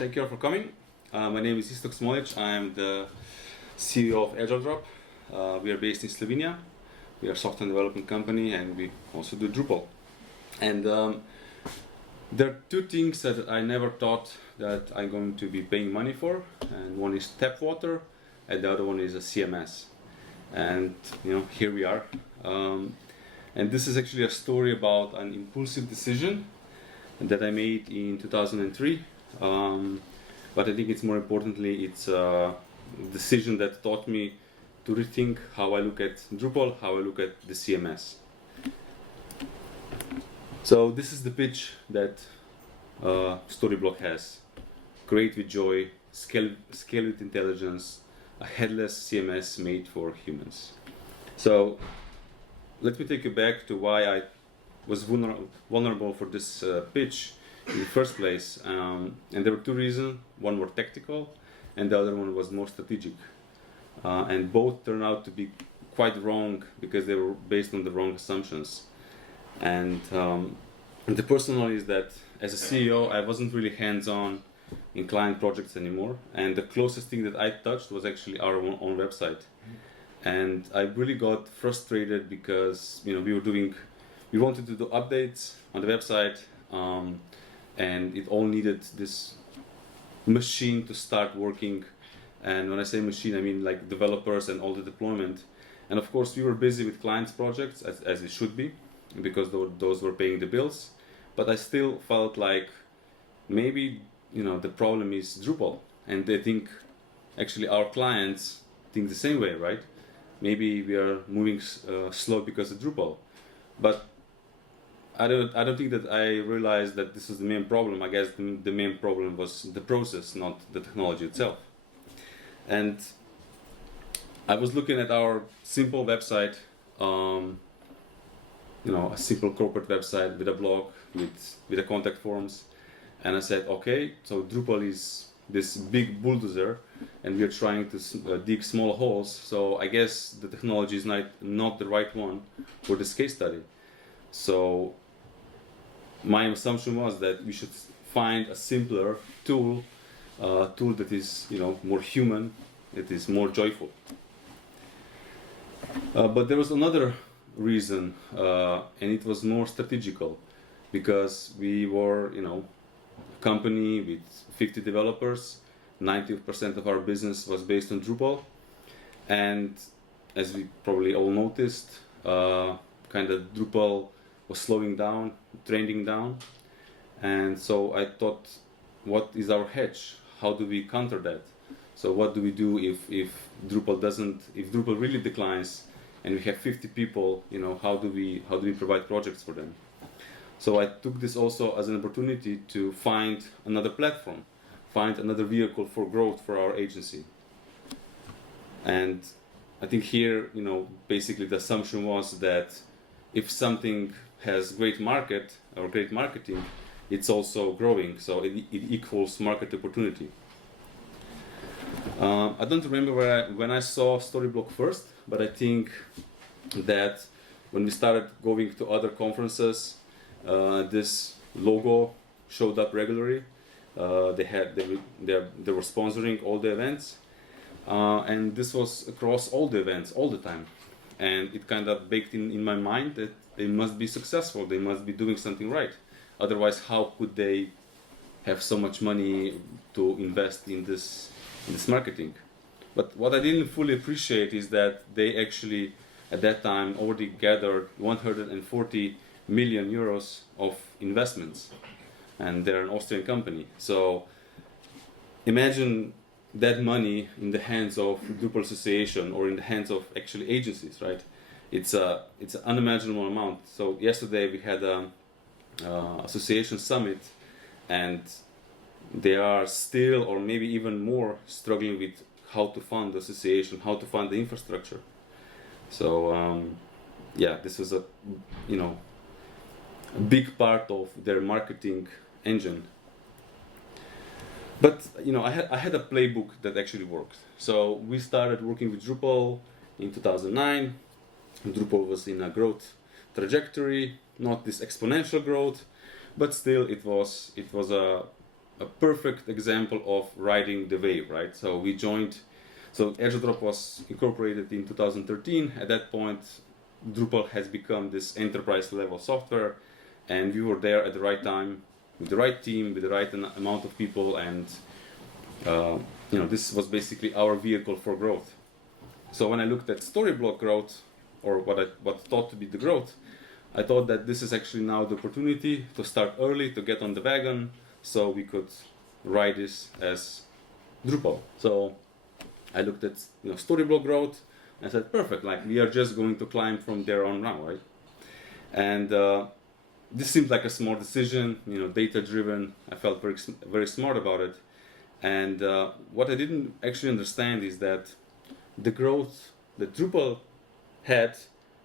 Thank you all for coming. My name is Iztok Smolic. I am the CEO of AgileDrop. We are based in Slovenia. We are a software development company and we also do Drupal. And there are two things that I never thought that I'm going to be paying money for. And one is tap water and the other one is a CMS. And here we are. And this is actually a story about an impulsive decision that I made in 2003. But I think it's more importantly, it's a decision that taught me to rethink how I look at Drupal, how I look at the CMS. So this is the pitch that Storyblok has. Create with joy, scale with intelligence, a headless CMS made for humans. So let me take you back to why I was vulnerable for this pitch in the first place. And there were two reasons. One were tactical and the other one was more strategic. And both turned out to be quite wrong because they were based on the wrong assumptions. And the personal is that as a CEO, I wasn't really hands-on in client projects anymore. And the closest thing that I touched was actually our own website. And I really got frustrated because we wanted to do updates on the website, and it all needed this machine to start working. And when I say machine, I mean like developers and all the deployment. And of course, we were busy with clients' projects as it should be, because those were paying the bills. But I still felt like maybe the problem is Drupal, and they think actually our clients think the same way, right? Maybe we are moving slow because of Drupal, but I don't think that I realized that this was the main problem. I guess the main problem was the process, not the technology itself. And I was looking at our simple website, a simple corporate website with a blog, with the contact forms, and I said, okay, so Drupal is this big bulldozer, and we are trying to dig small holes. So I guess the technology is not the right one for this case study. So my assumption was that we should find a simpler tool that is more human, it is more joyful. But there was another reason, and it was more strategical, because we were a company with 50 developers. 90% of our business was based on Drupal, and as we probably all noticed, kind of Drupal was slowing down, trending down. And so I thought, what is our hedge? How do we counter that? So what do we do if Drupal really declines and we have 50 people, how do we provide projects for them? So I took this also as an opportunity to find another platform, find another vehicle for growth for our agency. And I think here, basically the assumption was that if something has great market or great marketing, it's also growing, so it equals market opportunity. I don't remember when I saw Storyblok first, but I think that when we started going to other conferences, this logo showed up regularly. They were sponsoring all the events, and this was across all the events all the time. And it kind of baked in my mind that they must be successful, they must be doing something right. Otherwise, how could they have so much money to invest in this marketing? But what I didn't fully appreciate is that they actually, at that time, already gathered 140 million euros of investments. And they're an Austrian company. So imagine that money in the hands of Drupal Association or in the hands of actually agencies, right? It's an unimaginable amount. So yesterday we had an association summit, and they are still, or maybe even more, struggling with how to fund the association, how to fund the infrastructure. So this was a big part of their marketing engine. But I had a playbook that actually worked. So we started working with Drupal in 2009. Drupal was in a growth trajectory, not this exponential growth, but still it was a a perfect example of riding the wave, right? So we joined. So AzureDrop was incorporated in 2013. At that point, Drupal has become this enterprise level software, and we were there at the right time with the right team, with the right amount of people, and this was basically our vehicle for growth. So when I looked at Storyblok growth, or what thought to be the growth, I thought that this is actually now the opportunity to start early, to get on the wagon, so we could ride this as Drupal. So I looked at Storyblok growth, and I said, perfect, like we are just going to climb from there on now, right? And this seemed like a smart decision, data driven. I felt very smart about it. And what I didn't actually understand is that the growth that Drupal had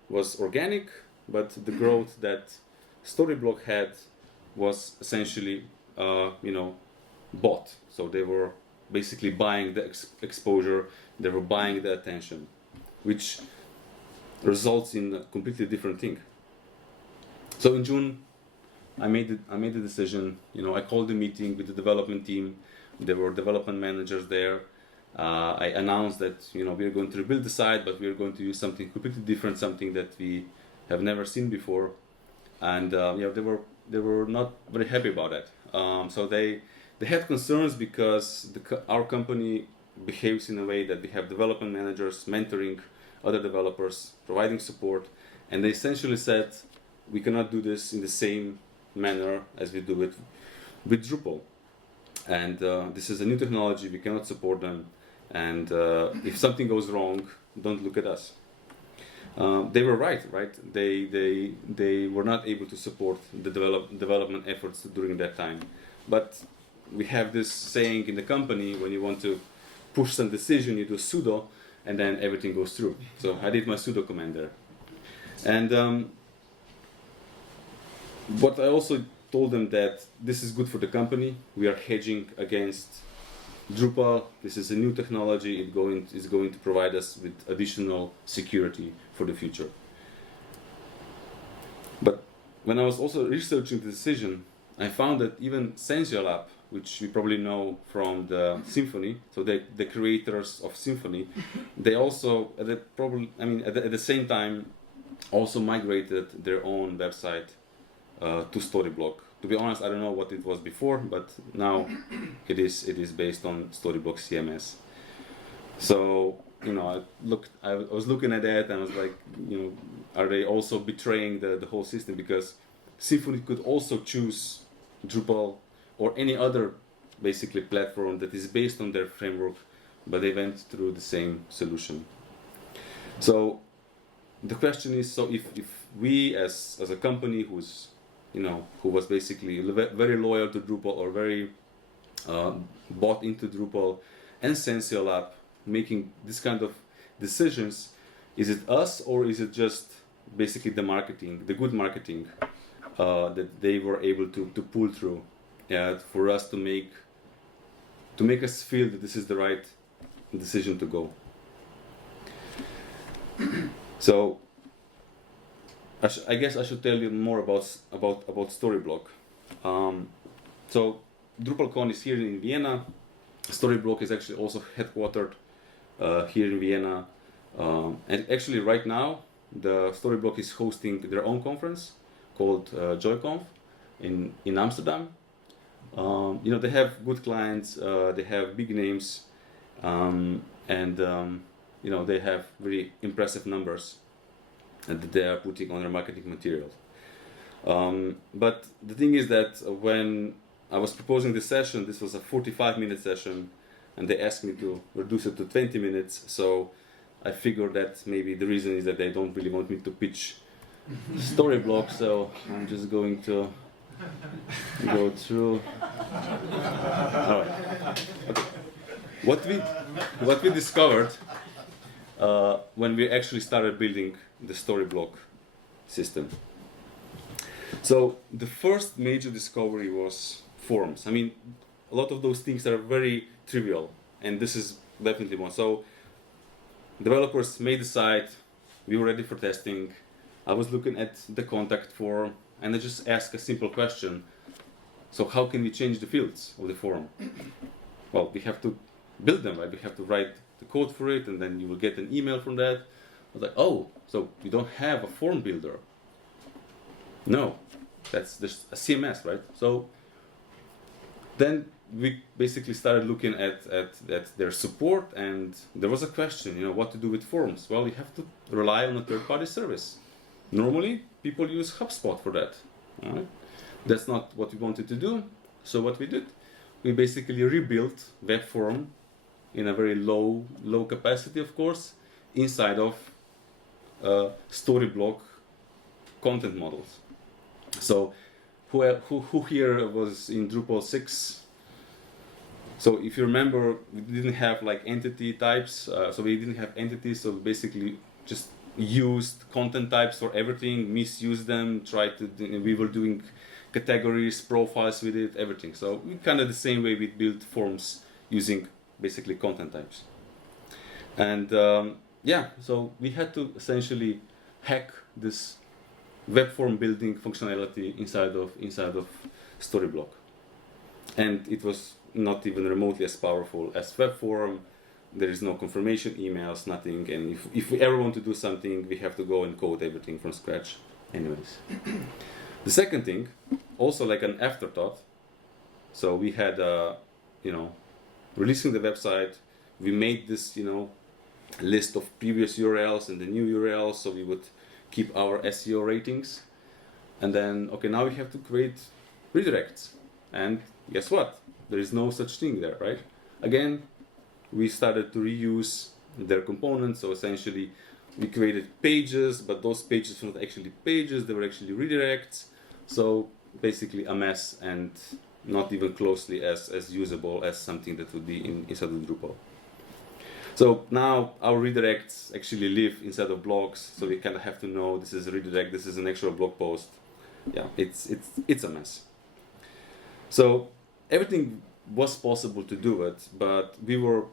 was organic, but the growth that Storyblok had was essentially, bought. So they were basically buying the exposure, they were buying the attention, which results in a completely different thing. So in June, I made the decision. I called a meeting with the development team. There were development managers there. I announced that we are going to rebuild the site, but we are going to use something completely different, something that we have never seen before, and they were not very happy about it. So they had concerns because our company behaves in a way that we have development managers mentoring other developers, providing support, and they essentially said we cannot do this in the same manner as we do it with Drupal. And this is a new technology, we cannot support them, and if something goes wrong, don't look at us. They were right? They were not able to support the development efforts during that time. But we have this saying in the company, when you want to push some decision, you do sudo, and then everything goes through. So I did my sudo command there. And what I also told them that this is good for the company. We are hedging against Drupal. This is a new technology. It's going to provide us with additional security for the future. But when I was also researching the decision, I found that even SensioLab, which you probably know from the Symfony, so the creators of Symfony, they also at the same time also migrated their own website to Storyblok. To be honest, I don't know what it was before, but now it is based on Storyblok CMS. So I was looking at that and I was like, are they also betraying the whole system? Because Symfony could also choose Drupal or any other basically platform that is based on their framework, but they went through the same solution. So the question is, so if we as a company who was basically very loyal to Drupal or very bought into Drupal and SensioLab making this kind of decisions, is it us or is it just basically the good marketing that they were able to pull through for us to make us feel that this is the right decision to go? So I guess I should tell you more about Storyblok. So DrupalCon is here in Vienna. Storyblok is actually also headquartered here in Vienna. And actually right now, the Storyblok is hosting their own conference called JoyConf in Amsterdam. They have good clients, they have big names, and they have really impressive numbers that they are putting on their marketing materials. But the thing is that when I was proposing this session, this was a 45-minute session, and they asked me to reduce it to 20 minutes. So I figured that maybe the reason is that they don't really want me to pitch Storyblok. So I'm just going to go through. All right. Okay. What we discovered when we actually started building the Storyblok system. So the first major discovery was forms. I mean, a lot of those things are very trivial, and this is definitely one. So developers made the site, we were ready for testing. I was looking at the contact form, and I just asked a simple question: So how can we change the fields of the form? Well, we have to build them, right? We have to write the code for it, and then you will get an email from that. I was like, oh, so we don't have a form builder. No, that's just a CMS, right? So then we basically started looking at their support, and there was a question, what to do with forms. Well, you have to rely on a third-party service. Normally, people use HubSpot for that. All right? That's not what we wanted to do. So what we did, we basically rebuilt web form in a very low capacity, of course, inside of Storyblok content models. So who here was in Drupal 6? So if you remember, we didn't have like entity types, so we didn't have entities, so we basically just used content types for everything, misused them, we were doing categories, profiles with it, everything. So we kind of the same way we built forms using basically content types. And so we had to essentially hack this web form building functionality inside of Storyblok. And it was not even remotely as powerful as web form. There is no confirmation emails, nothing. And if we ever want to do something, we have to go and code everything from scratch anyways. The second thing, also like an afterthought. So we had, releasing the website, we made this, list of previous URLs and the new URLs, so we would keep our SEO ratings. And then, okay, now we have to create redirects. And guess what? There is no such thing there, right? Again, we started to reuse their components. So essentially, we created pages, but those pages were not actually pages, they were actually redirects. So basically a mess, and not even closely as usable as something that would be inside of Drupal. So now our redirects actually live inside of blogs, so we kind of have to know this is a redirect, this is an actual blog post. Yeah, it's a mess. So everything was possible to do it, but we were,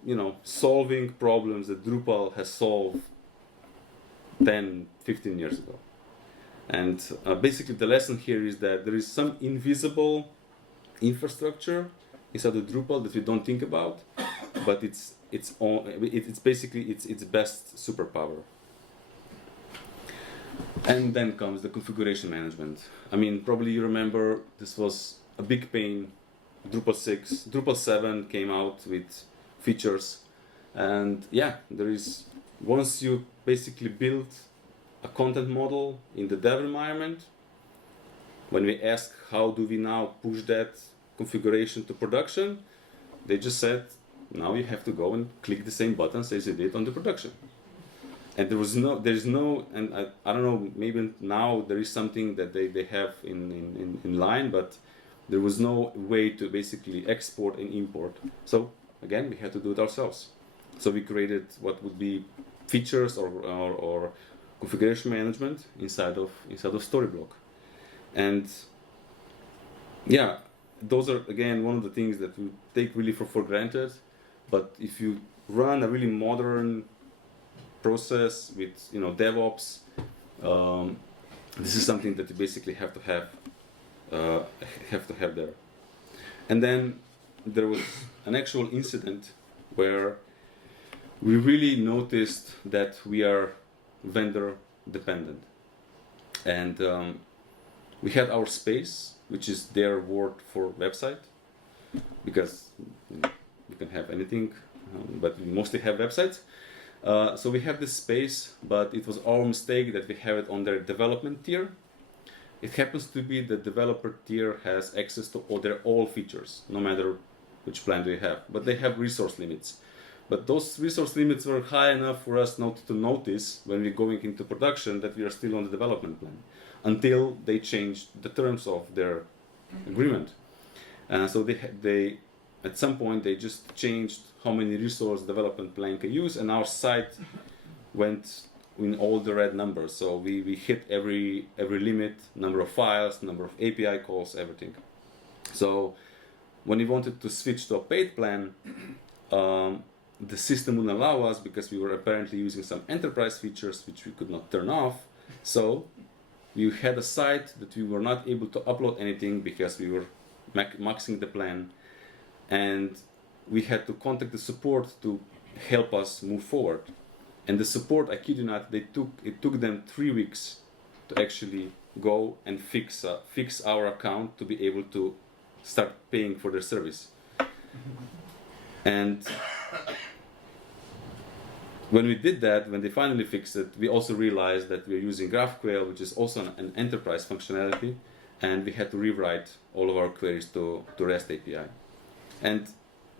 solving problems that Drupal has solved 10, 15 years ago. And basically the lesson here is that there is some invisible infrastructure inside of Drupal that we don't think about, but it's basically its best superpower. And then comes the configuration management. I mean, probably you remember this was a big pain. Drupal 6, Drupal 7 came out with features, and once you basically build a content model in the dev environment, when we ask how do we now push that configuration to production, they just said, now you have to go and click the same buttons as you did on the production. And and I don't know, maybe now there is something that they have in line, but there was no way to basically export and import. So again, we had to do it ourselves. So we created what would be features or configuration management inside of Storyblok. And yeah, those are again one of the things that we take really for granted. But if you run a really modern process with DevOps, this is something that you basically have to have there. And then there was an actual incident where we really noticed that we are vendor dependent, and we had our space, which is their word for website, because you can have anything, but we mostly have websites. So we have this space, but it was our mistake that we have it on their development tier. It happens to be the developer tier has access to all features, no matter which plan they have, but they have resource limits. But those resource limits were high enough for us not to notice when we're going into production that we are still on the development plan, until they changed the terms of their agreement. So they at some point they just changed how many resource development plan can use, and our site went in all the red numbers. So we hit every limit, number of files, number of API calls, everything. So when we wanted to switch to a paid plan, the system wouldn't allow us because we were apparently using some enterprise features which we could not turn off. So we had a site that we were not able to upload anything because we were maxing the plan, and we had to contact the support to help us move forward. And the support, I kid you not, it took them 3 weeks to actually go and fix our account to be able to start paying for their service. And when we did that, when they finally fixed it, we also realized that we're using GraphQL, which is also an enterprise functionality, and we had to rewrite all of our queries to REST API. And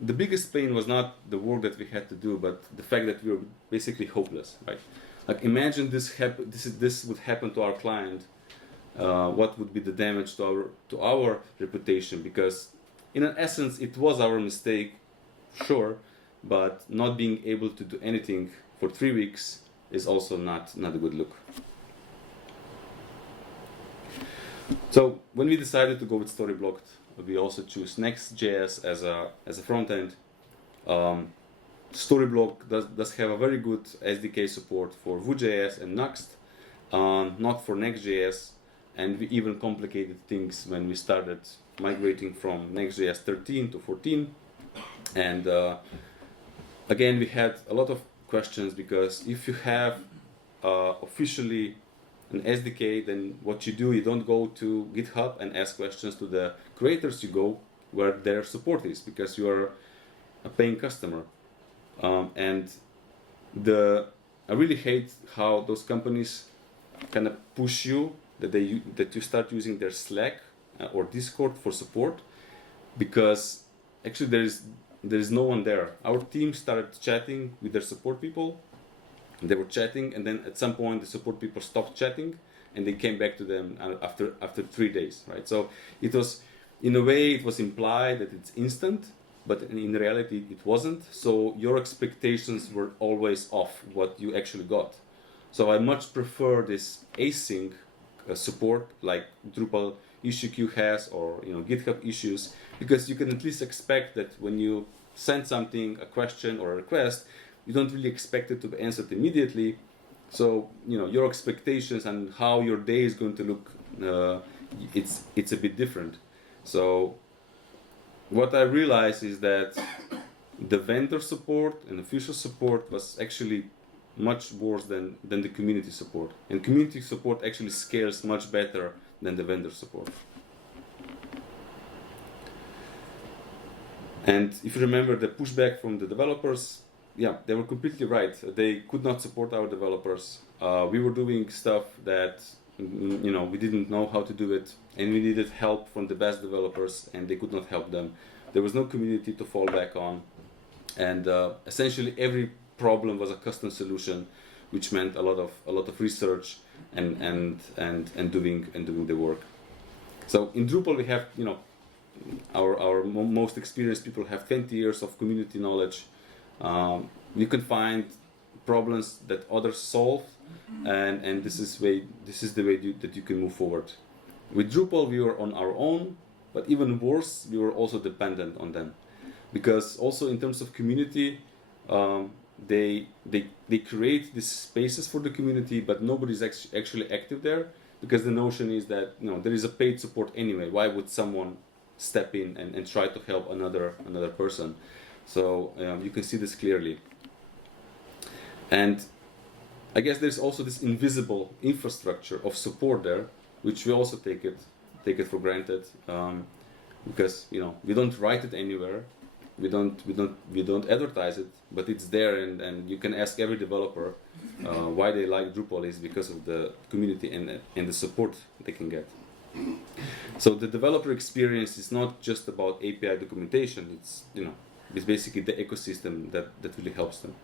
the biggest pain was not the work that we had to do, but the fact that we were basically hopeless, right? Like, imagine this would happen to our client. What would be the damage to our reputation? Because in essence, it was our mistake, sure, but not being able to do anything for 3 weeks is also not a good look. So when we decided to go with Storyblok, we also choose Next.js as a front end. Storyblok does have a very good SDK support for Vue.js and Next, not for Next.js, and we even complicated things when we started migrating from Next.js 13 to 14. And again, we had a lot of questions, because if you have officially an SDK, then what you do, you don't go to GitHub and ask questions to the creators, you go where their support is, because you are a paying customer. And I really hate how those companies kind of push you that you start using their Slack or Discord for support, because actually there is no one there. Our team started chatting with their support people. They were chatting, and then at some point the support people stopped chatting, and they came back to them after 3 days, right? So it was, in a way, it was implied that it's instant, but in reality it wasn't. So your expectations were always off what you actually got. So I much prefer this async support like Drupal issue queue has, or GitHub issues, because you can at least expect that when you send something, a question or a request, you don't really expect it to be answered immediately. So your expectations and how your day is going to look, it's a bit different. So what I realized is that the vendor support and official support was actually much worse than the community support, and community support actually scales much better than the vendor support. And if you remember the pushback from the developers, yeah, they were completely right. They could not support our developers. We were doing stuff that we didn't know how to do it, and we needed help from the best developers, and they could not help them. There was no community to fall back on, and essentially every problem was a custom solution, which meant a lot of research and doing the work. So in Drupal we have our most experienced people have 20 years of community knowledge. You can find problems that others solve, and this is the way that you can move forward. With Drupal we were on our own, but even worse, we were also dependent on them, because also in terms of community, they create these spaces for the community, but nobody's actually active there, because the notion is that there is a paid support anyway. Why would someone step in and try to help another person? So you can see this clearly. And I guess there's also this invisible infrastructure of support there, which we also take it for granted, because we don't write it anywhere. We don't advertise it, but it's there, and you can ask every developer why they like Drupal is because of the community and the support they can get. So the developer experience is not just about API documentation. It's basically the ecosystem that really helps them.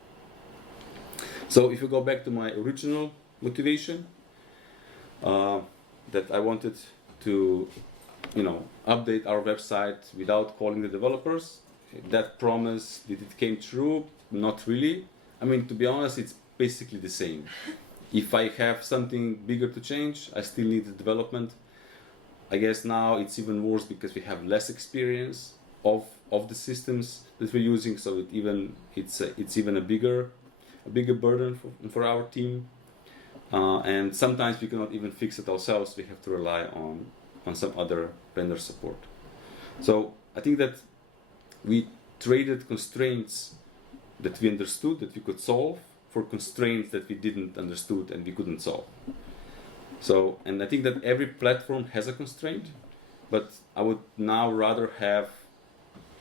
So if you go back to my original motivation, that I wanted to update our website without calling the developers. That promise, did it came true? Not really. I mean, to be honest, it's basically the same. If I have something bigger to change, I still need the development. I guess now it's even worse because we have less experience of the systems that we're using, so it's even a bigger burden for our team. And sometimes we cannot even fix it ourselves. We have to rely on some other vendor support. So I think that we traded constraints that we understood that we could solve for constraints that we didn't understood and we couldn't solve. So, and I think that every platform has a constraint, but I would now rather have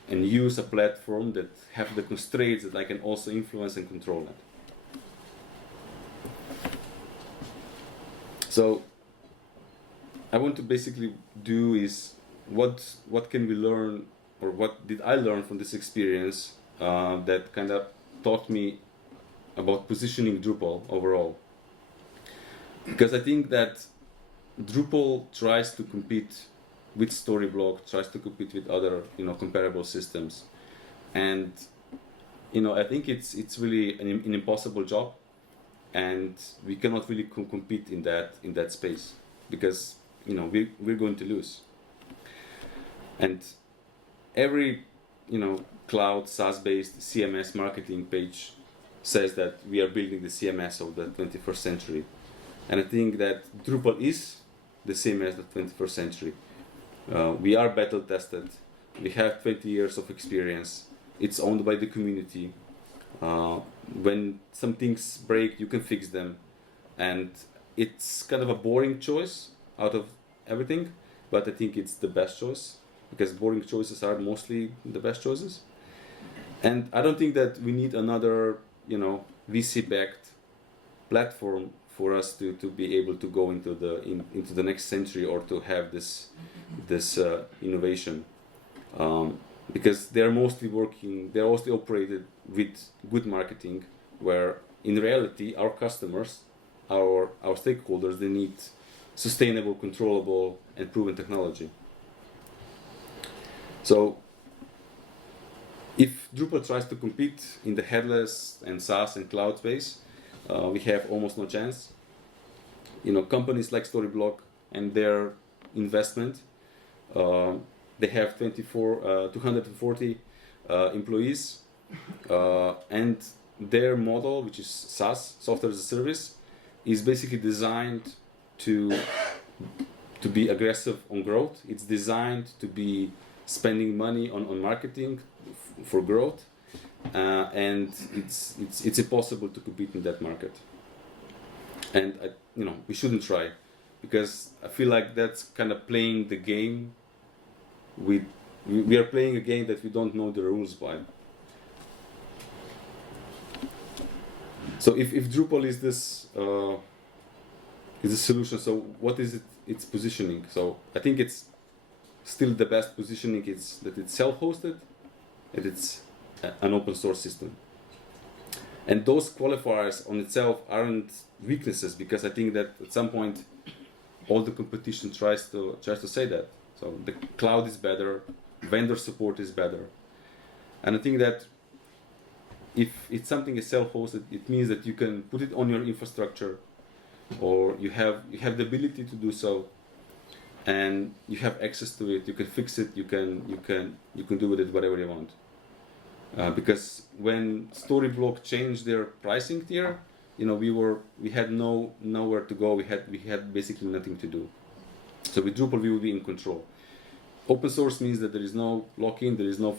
and use a platform that have the constraints that I can also influence and control it. So I want to basically do is what can we learn, or what did I learn from this experience that kind of taught me about positioning Drupal overall. Because I think that Drupal tries to compete with Storyblok, tries to compete with other comparable systems, and I think it's really an impossible job, and we cannot really compete in that space, because we're going to lose. And every cloud SaaS-based CMS marketing page says that we are building the CMS of the 21st century, and I think that Drupal is the CMS of the 21st century. We are battle tested. We have 20 years of experience. It's owned by the community. When some things break, you can fix them, and it's kind of a boring choice out of everything, but I think it's the best choice, because boring choices are mostly the best choices. And I don't think that we need another VC-backed platform for us to be able to go into the next century, or to have this innovation, because they're mostly operated with good marketing, where in reality our customers, our stakeholders, they need sustainable, controllable, and proven technology. So if Drupal tries to compete in the headless and SaaS and cloud space, we have almost no chance. Companies like Storyblok and their investment, they have 240 employees, and their model, which is SaaS, software as a service, is basically designed to be aggressive on growth. It's designed to be spending money on marketing for growth, and it's impossible to compete in that market. And we shouldn't try, because I feel like that's kind of playing the game. We are playing a game that we don't know the rules by. So if Drupal is this is a solution, so what is it? Its positioning. So I think it's still the best positioning is that it's self-hosted, and it's an open source system. And those qualifiers on itself aren't weaknesses, because I think that at some point all the competition tries to say that. So the cloud is better, vendor support is better. And I think that if it's something is self-hosted, it means that you can put it on your infrastructure, or you have the ability to do so, and you have access to it. You can fix it. You can do with it whatever you want. Because when Storyblok changed their pricing tier, we had nowhere to go. We had basically nothing to do. So with Drupal, we will be in control. Open source means that there is no lock-in, there is no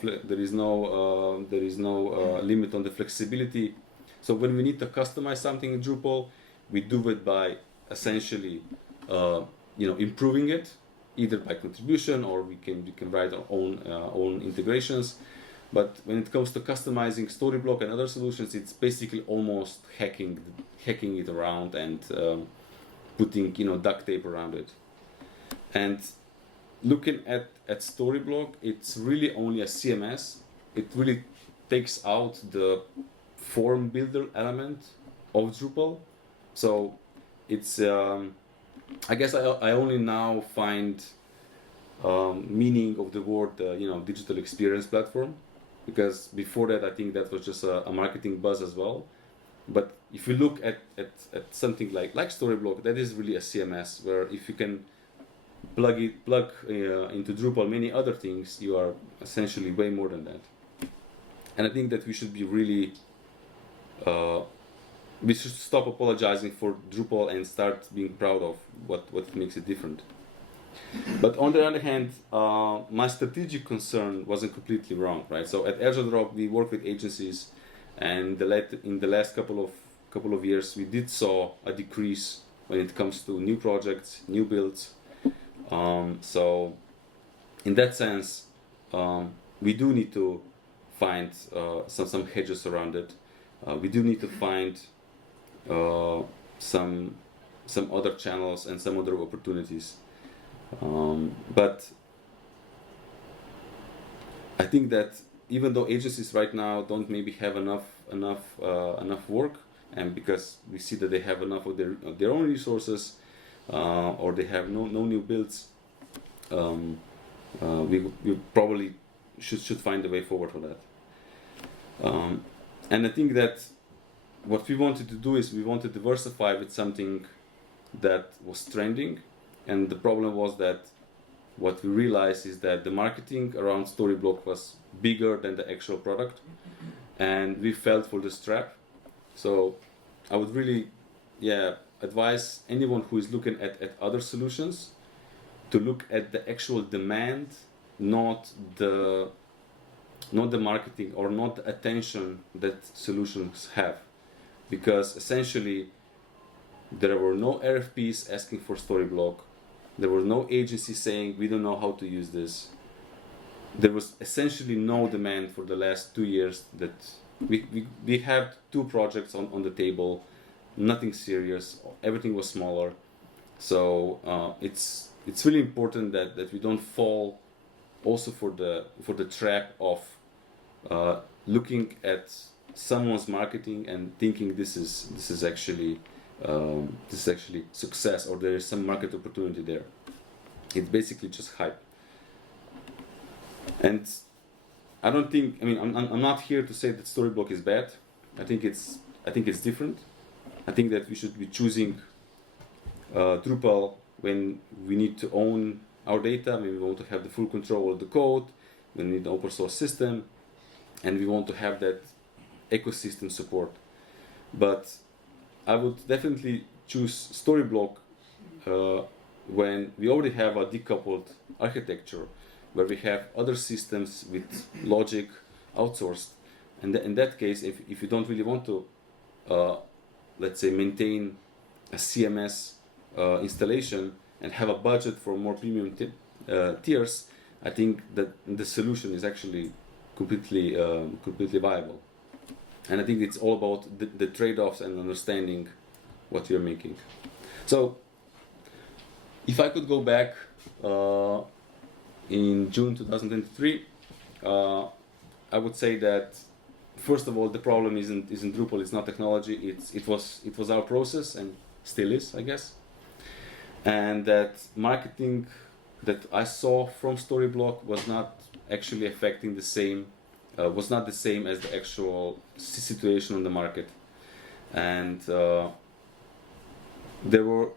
limit on the flexibility. So when we need to customize something in Drupal, we do it by essentially improving it, either by contribution, or we can write our own integrations. But when it comes to customizing Storyblok and other solutions, it's basically almost hacking it around and putting duct tape around it. And looking at Storyblok, it's really only a CMS. It really takes out the form builder element of Drupal. So it's I guess I only now find meaning of the word digital experience platform, because before that I think that was just a marketing buzz as well. But if you look at something like Storyblok, that is really a CMS, where if you can plug into Drupal many other things, you are essentially way more than that. And I think that we should be really we should stop apologizing for Drupal and start being proud of what makes it different. But on the other hand, my strategic concern wasn't completely wrong, right? So at AgileDrop, we work with agencies, and in the last couple of years, we did saw a decrease when it comes to new projects, new builds. So in that sense, we do need to find some hedges around it. We do need to find some other channels and some other opportunities. But I think that even though agencies right now don't maybe have enough work, and because we see that they have enough of their own resources, or they have no new builds, we probably should find a way forward for that. And I think that what we wanted to do is we want to diversify with something that was trending, and the problem was that what we realized is that the marketing around Storyblok was bigger than the actual product, and we fell for this trap. So I would really advise anyone who is looking at other solutions to look at the actual demand, not the marketing or not the attention that solutions have, because essentially there were no RFPs asking for Storyblok. There were no agencies saying we don't know how to use this. There was essentially no demand for the last 2 years. That we had 2 projects on the table, nothing serious. Everything was smaller. So it's really important that we don't fall also for the trap of looking at someone's marketing and thinking this is actually success, or there is some market opportunity there. It's basically just hype. And I don't think, I mean, I'm not here to say that Storyblok is bad. I think it's different. I think that we should be choosing Drupal when we need to own our data, when we want to have the full control of the code, we need an open source system, and we want to have that ecosystem support. But I would definitely choose Storyblok when we already have a decoupled architecture, where we have other systems with logic outsourced. And in that case, if you don't really want to, let's say, maintain a CMS installation and have a budget for more premium tiers, I think that the solution is actually completely viable. And I think it's all about the trade-offs and understanding what you're making. So if I could go back in June 2023, I would say that first of all, the problem isn't Drupal, it's not technology, it was our process, and still is, I guess. And that marketing that I saw from Storyblok was not actually affecting the same, was not the same as the actual situation on the market. And there were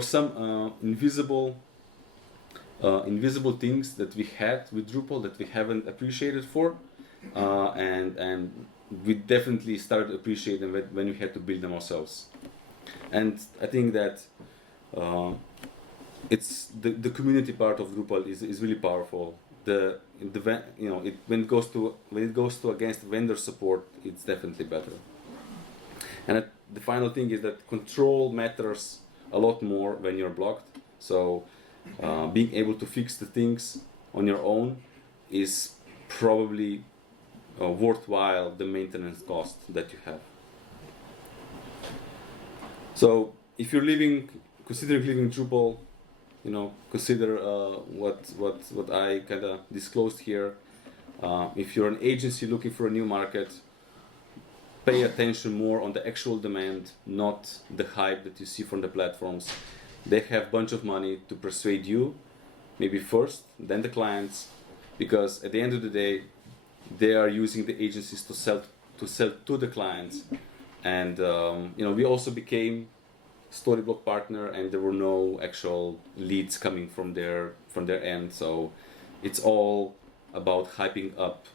some invisible things that we had with Drupal that we haven't appreciated for, and we definitely started appreciating them when we had to build them ourselves. And I think that it's the community part of Drupal is really powerful. When it goes to against vendor support, it's definitely better. And the final thing is that control matters a lot more when you're blocked. So being able to fix the things on your own is probably worthwhile the maintenance cost that you have. So if you're considering leaving Drupal, consider what I kind of disclosed here. If you're an agency looking for a new market, pay attention more on the actual demand, not the hype that you see from the platforms. They have a bunch of money to persuade you, maybe first, then the clients, because at the end of the day, they are using the agencies to sell to the clients. And we also became Storyblok partner, and there were no actual leads coming from their end. So it's all about hyping up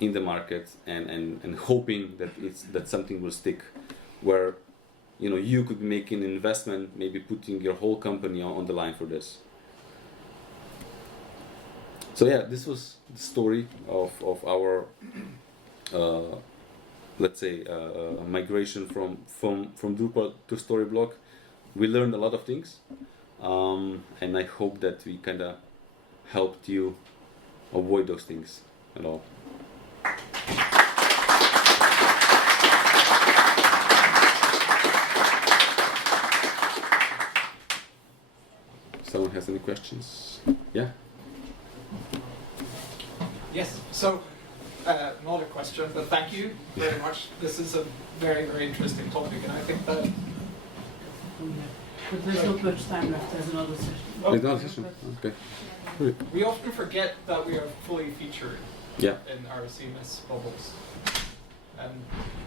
in the market and hoping that something will stick. Where you could make an investment, maybe putting your whole company on the line for this. So yeah, this was the story of our let's say migration from Drupal to Storyblok. We learned a lot of things, and I hope that we kind of helped you avoid those things at all. Someone has any questions? Yeah? Yes, so not a question, but thank you very much. This is a very, very interesting topic, and I think that... But there's not much time left, there's another session. There's another session? Okay. We often forget that we are fully featured Yeah. in our CMS bubbles. And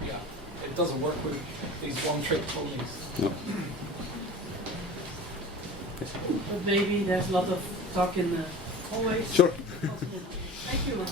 yeah, it doesn't work with these one-trick ponies. No. But maybe there's a lot of talk in the hallways. Sure. Thank you.